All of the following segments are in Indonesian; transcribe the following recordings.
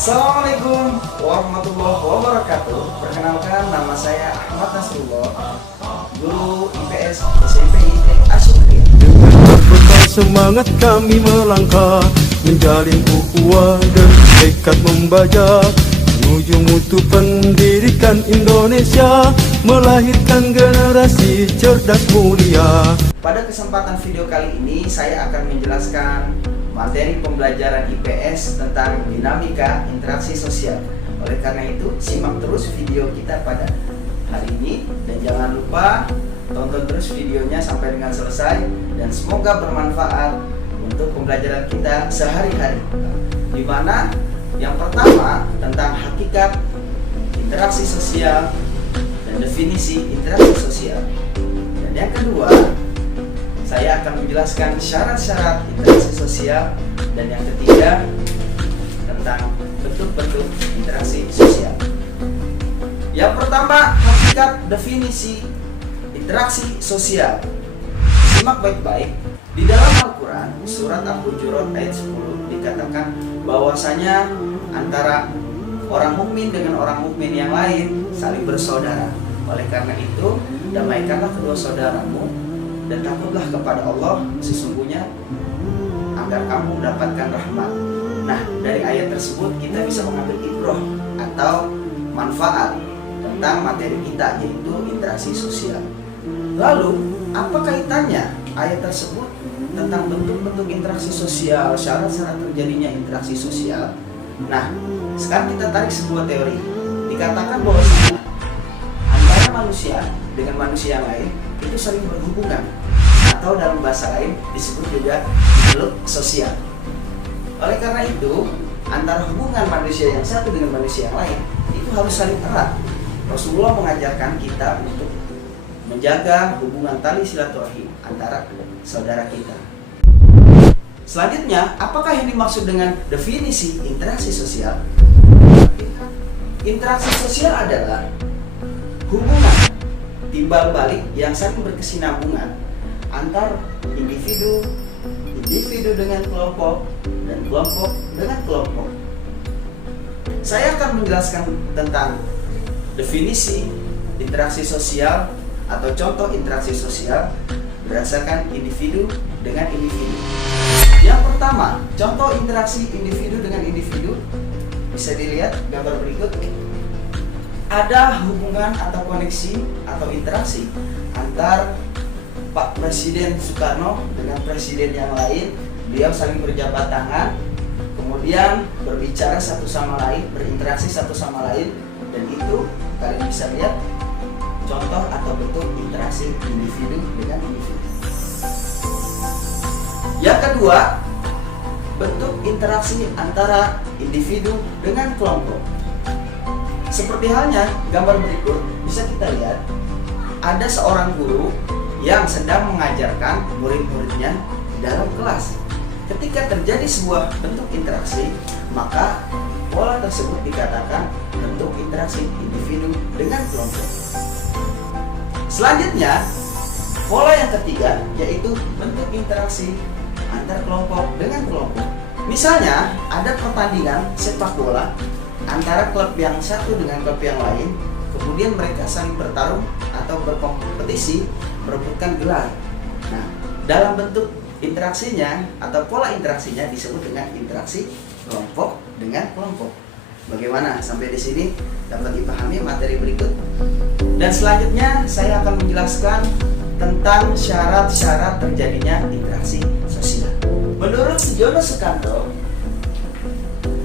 Assalamualaikum warahmatullahi wabarakatuh. Perkenalkan, nama saya Ahmad Nasrullah, guru IPS SMP IT Asyukri. Dengan berbekal semangat kami melangkah, menjalin ukhuwah dan tekad membaca, menuju mutu pendidikan Indonesia, melahirkan generasi cerdas mulia. Pada kesempatan video kali ini saya akan menjelaskan materi pembelajaran IPS tentang dinamika interaksi sosial. Oleh karena itu, simak terus video kita pada hari ini dan jangan lupa tonton terus videonya sampai dengan selesai, dan semoga bermanfaat untuk pembelajaran kita sehari-hari. Di mana yang pertama tentang hakikat interaksi sosial dan definisi interaksi sosial. Dan yang kedua, saya akan menjelaskan syarat-syarat interaksi sosial, dan yang ketiga tentang bentuk-bentuk interaksi sosial. Yang pertama, hakikat definisi interaksi sosial. Simak baik-baik. Di dalam Al-Quran, surat Al-Hujurat ayat 10 dikatakan bahwasanya antara orang mukmin dengan orang mukmin yang lain saling bersaudara. Oleh karena itu, damaikanlah kedua saudaramu dan takutlah kepada Allah sesungguhnya agar kamu mendapatkan rahmat. Nah, dari ayat tersebut kita bisa mengambil ibrah atau manfaat tentang materi kita, yaitu interaksi sosial. Lalu, apa kaitannya ayat tersebut tentang bentuk-bentuk interaksi sosial, syarat-syarat terjadinya interaksi sosial? Nah, sekarang kita tarik sebuah teori. Dikatakan bahwasanya antara manusia dengan manusia yang lain itu saling berhubungan, atau dalam bahasa lain disebut juga makhluk sosial. Oleh karena itu, antara hubungan manusia yang satu dengan manusia yang lain itu harus saling erat. Rasulullah mengajarkan kita untuk menjaga hubungan tali silaturahim antara saudara kita. Selanjutnya, apakah yang dimaksud dengan definisi interaksi sosial? Interaksi sosial adalah hubungan timbal balik yang saling berkesinambungan antar individu dengan kelompok, dan kelompok dengan kelompok. Saya akan menjelaskan tentang definisi interaksi sosial atau contoh interaksi sosial berdasarkan individu dengan individu. Yang pertama, contoh interaksi individu dengan individu bisa dilihat gambar berikut. Ada hubungan atau koneksi atau interaksi antar Pak Presiden Soekarno dengan presiden yang lain. Beliau saling berjabat tangan, kemudian berbicara satu sama lain, berinteraksi satu sama lain, dan itu kalian bisa lihat contoh atau bentuk interaksi individu dengan individu. Yang kedua, bentuk interaksi antara individu dengan kelompok. Seperti halnya gambar berikut, bisa kita lihat ada seorang guru yang sedang mengajarkan murid-muridnya dalam kelas. Ketika terjadi sebuah bentuk interaksi, maka pola tersebut dikatakan bentuk interaksi individu dengan kelompok. Selanjutnya, pola yang ketiga yaitu bentuk interaksi antar kelompok dengan kelompok. Misalnya, ada pertandingan sepak bola antara klub yang satu dengan klub yang lain, kemudian mereka saling bertarung atau berkompetisi merebutkan gelar. Nah, dalam bentuk interaksinya atau pola interaksinya disebut dengan interaksi kelompok dengan kelompok. Bagaimana sampai di sini dapat dipahami materi berikut? Dan selanjutnya saya akan menjelaskan tentang syarat-syarat terjadinya interaksi sosial. Menurut Sujono Sukanto,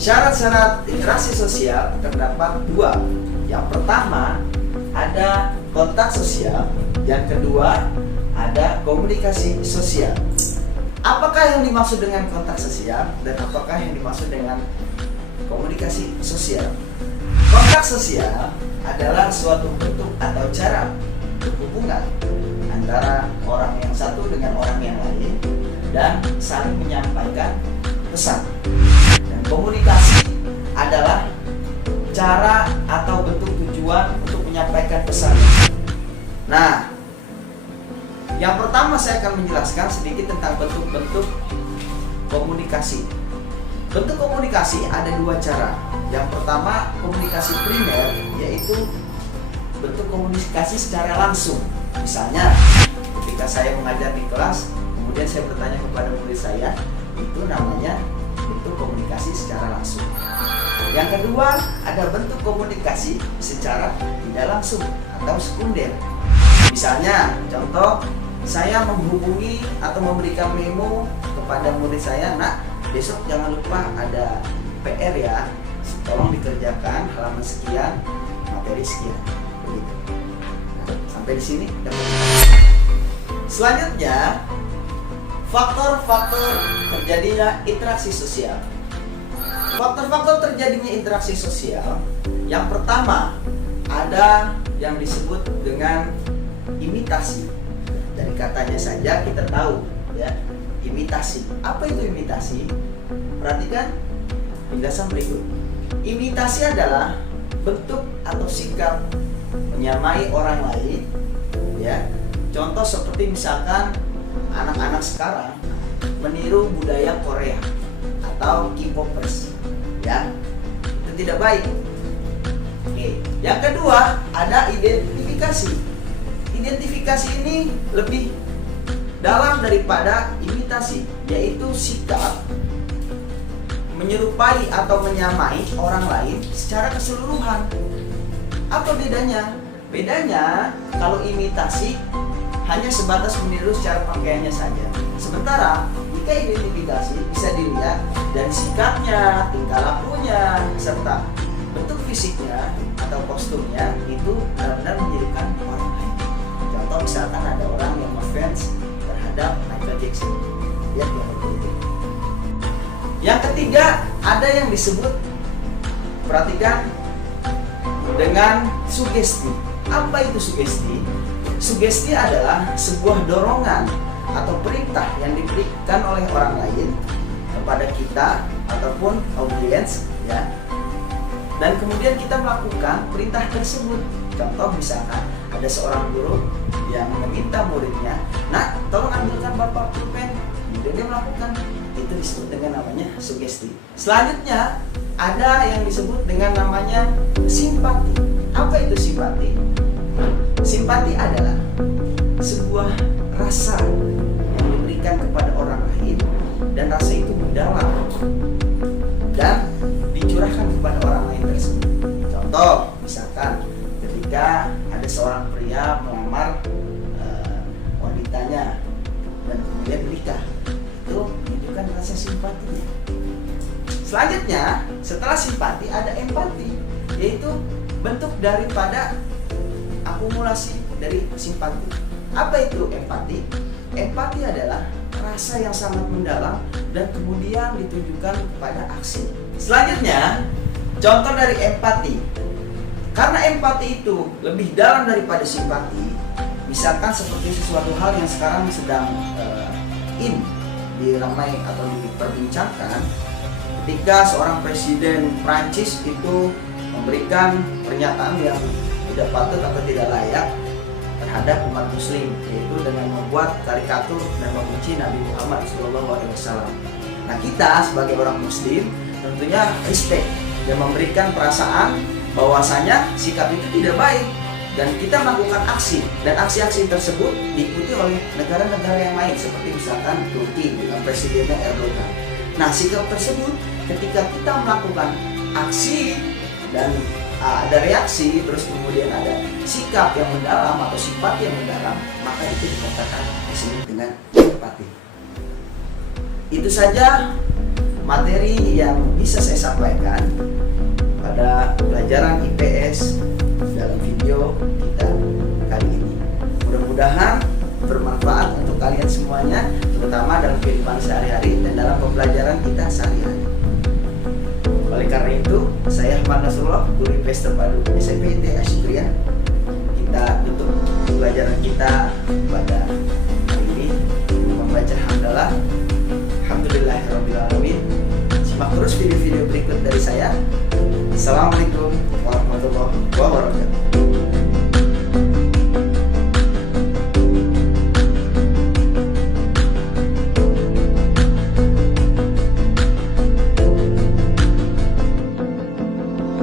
syarat-syarat interaksi sosial terdapat dua. Yang pertama, ada kontak sosial. Yang kedua, ada komunikasi sosial. Apakah yang dimaksud dengan kontak sosial dan apakah yang dimaksud dengan komunikasi sosial? Kontak sosial adalah suatu bentuk atau cara berhubungan antara orang yang satu dengan orang yang lain dan saling menyampaikan pesan. Dan komunikasi adalah cara atau bentuk tujuan untuk menyampaikan pesan. Nah, yang pertama saya akan menjelaskan sedikit tentang bentuk-bentuk komunikasi. Bentuk komunikasi ada dua cara. Yang pertama, komunikasi primer, yaitu bentuk komunikasi secara langsung. Misalnya, ketika saya mengajar di kelas, kemudian saya bertanya kepada murid saya, itu namanya bentuk komunikasi secara langsung. Yang kedua, ada bentuk komunikasi secara tidak langsung atau sekunder. Misalnya, contoh, saya menghubungi atau memberikan memo kepada murid saya, "Nak, besok jangan lupa ada PR ya, tolong dikerjakan halaman sekian, materi sekian." Begitu. Nah, sampai di sini. Selanjutnya, faktor-faktor terjadinya interaksi sosial. Faktor-faktor terjadinya interaksi sosial, yang pertama ada yang disebut dengan imitasi. Dari katanya saja kita tahu ya, imitasi. Apa itu imitasi? Perhatikan penjelasan berikut. Imitasi adalah bentuk atau sikap menyamai orang lain ya. Contoh seperti misalkan anak-anak sekarang meniru budaya Korea atau K-popers ya. Itu tidak baik. Oke. Yang kedua ada identifikasi. Identifikasi ini lebih dalam daripada imitasi, yaitu sikap menyerupai atau menyamai orang lain secara keseluruhan. Apa bedanya? Bedanya kalau imitasi hanya sebatas meniru secara pakaiannya saja. Sementara jika identifikasi bisa dilihat dari sikapnya, tingkah lakunya, serta bentuk fisiknya atau kostumnya, itu benar-benar menjadikan orang lain. Contoh misalkan ada orang yang ngefans terhadap Michael Jackson, dia tidak begitu. Yang ketiga ada yang disebut, perhatikan, dengan sugesti. Apa itu sugesti? Sugesti adalah sebuah dorongan atau perintah yang diberikan oleh orang lain kepada kita ataupun audiens ya. Dan kemudian kita melakukan perintah tersebut. Contoh misalkan ada seorang guru yang meminta muridnya, "Nak, tolong ambilkan bapak pulpen." Kemudian dia melakukan. Itu disebut dengan namanya sugesti. Selanjutnya ada yang disebut dengan namanya simpati. Apa itu simpati? Simpati adalah sebuah rasa yang diberikan kepada orang lain, dan rasa itu mendalam dan dicurahkan kepada orang lain tersebut. Contoh misalkan ketika ada seorang pria melamar wanitanya dan kemudian menikah, itu menunjukkan rasa simpatinya. Selanjutnya setelah simpati ada empati, yaitu bentuk daripada akumulasi dari simpati. Apa itu empati? Empati adalah rasa yang sangat mendalam dan kemudian ditunjukkan kepada aksi. Selanjutnya, contoh dari empati. Karena empati itu lebih dalam daripada simpati, misalkan seperti sesuatu hal yang sekarang sedang diramai atau diperbincangkan, ketika seorang presiden Prancis itu memberikan pernyataan yang tidak patut atau tidak layak terhadap umat muslim, yaitu dengan membuat karikatur dan membenci Nabi Muhammad SAW. Nah, kita sebagai orang muslim tentunya respect dan memberikan perasaan bahwasanya sikap itu tidak baik, dan kita melakukan aksi, dan aksi-aksi tersebut diikuti oleh negara-negara yang lain seperti misalkan Turki dengan presidennya Erdogan. Nah, sikap tersebut ketika kita melakukan aksi dan ada reaksi, terus kemudian ada sikap yang mendalam atau sifat yang mendalam, maka itu dikatakan disebut dengan empati. Itu saja materi yang bisa saya sampaikan pada pelajaran IPS dalam video kita kali ini. Mudah-mudahan bermanfaat untuk kalian semuanya, terutama dalam kehidupan sehari-hari dan dalam pembelajaran kita sehari-hari. Oleh karena itu, saya Ahmad Nasrullah, guru IPS terpadu SMP ITS Asyukriya. Kita tutup pelajaran kita pada hari ini membaca hamdalah. Alhamdulillahirrabbilalamin. Simak terus video-video berikut dari saya. Assalamualaikum warahmatullahi wabarakatuh.